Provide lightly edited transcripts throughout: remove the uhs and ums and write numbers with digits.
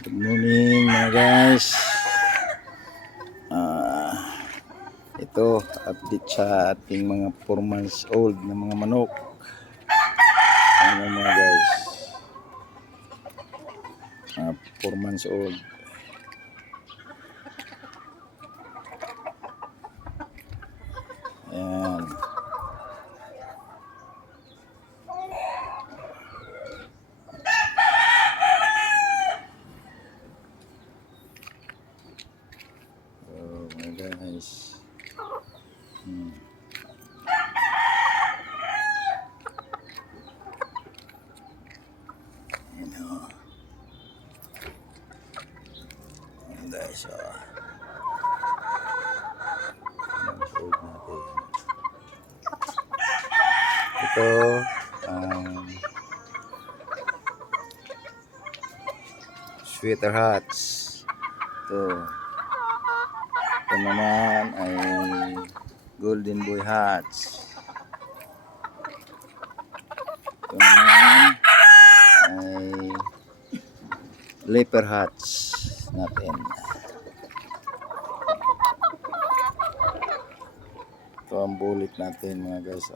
Good morning mga guys. Ito update sa ating mga 4 months old na mga manok. Ano mga guys, 4 months old. Ayan. Oh mga guys. Guys, fold natin. Ito ang sweater hats. Ito naman ay golden boy hats. Ito naman ay leopard hats natin. Ito ang bulik natin mga guys.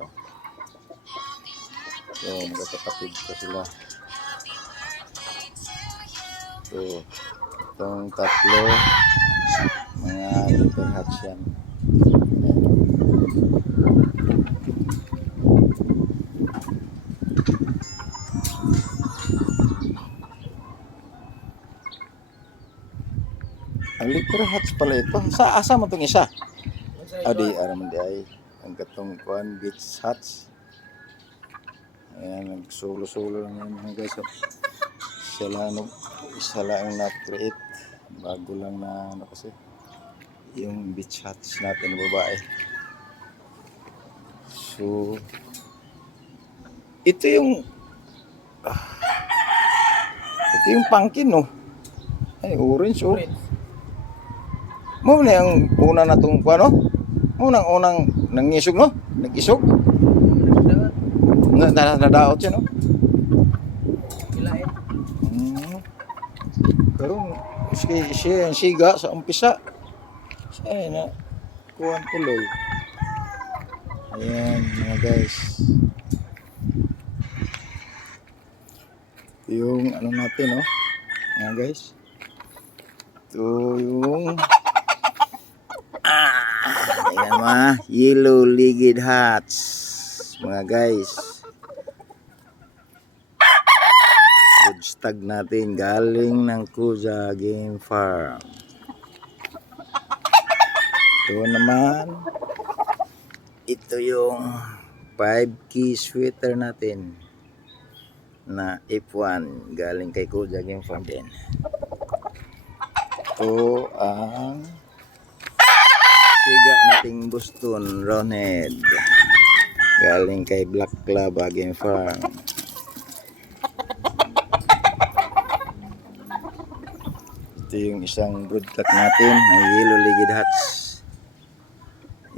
So magkakapatid ko sila. So itong tatlo mga leopard hats yan. Ang leopard hats pala ito. Asa mo itong isa? Di araman di ay ang katong kuan beach hats. Ayan, nagsulo-sulo lang yan mga guys. Isa lang na-create. Bago lang na ano kasi. Yung beach hats natin na babae. So, ito yung pumpkin no. Ay, orange oh. Mo na yung una na itong ano? Unang nangisog no? Nag-isog? Nadaot siya no? Karon siya yung siga sa umpisa. Siya na kuwan tuloy. Ayan mga guys. Yung ano natin no? Mga guys. Ito yung ayan mga yellow-legged hats mga guys. Good stag natin galing ng Kuja Game Farm. Ito naman, ito yung 5K sweater natin na F1 galing kay Kuja Game Farm din. Ito ang siga nating Boston Roundhead galing kay Black Club Game Farm. Ito yung isang broodcock natin na yellow-legged hats.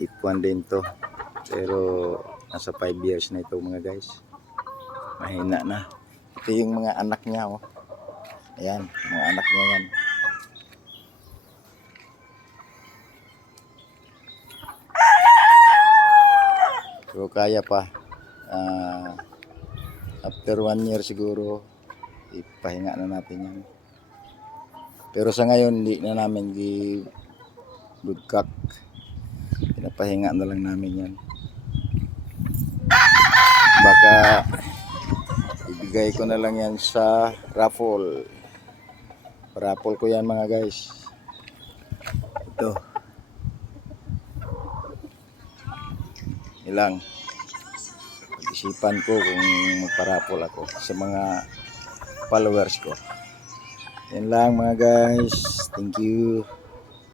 F1 din to. Pero nasa 5 years na ito mga guys. Mahina na. Ito yung mga anak niya oh. Ayan, mga anak niya yan. So kaya pa. After 1 year siguro ipahinga na natin yan. Pero sa ngayon hindi na namin broodcock. Pinapahinga na lang namin yan. Baka ibigay ko na lang yan sa raffle. Raffle ko yan mga guys. Ito. Ilang. Pag-isipan ko kung magpa-raffle ako sa mga followers ko. Yan lang mga guys. Thank you.